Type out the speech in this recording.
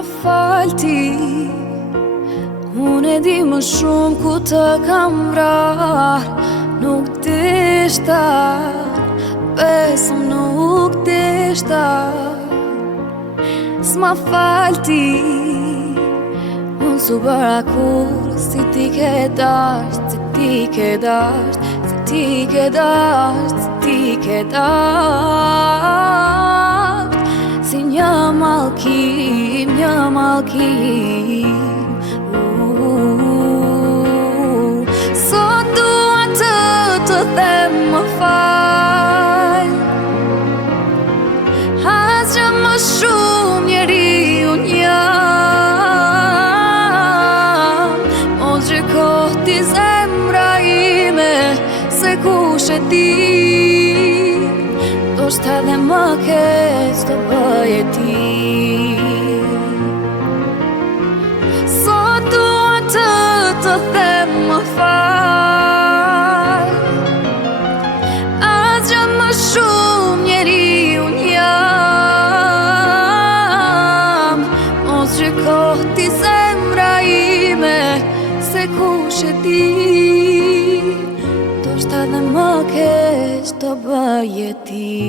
Ma fal ti, unë e di më shumë ku të kam vrar. Nuk dishta, besëm nuk dishta. S'ma fal ti, unë su bëra kur si ti ke dasht, si ti ke dasht, si ti ke dasht, si ti ke dasht. Si një mallkim, një mallkim. Sot dua të them më fal. Asgjë më shumë njeriu jam. Mos gjyko ti zemra ime, se kush e di, ndoshta edhe më keq të bëje ti. Sot dua të them më fal. Asgjë më shumë njeriu jam. Mos gjyko ti zemra ime, se kush e di, ndoshta edhe më keq të bëje ti.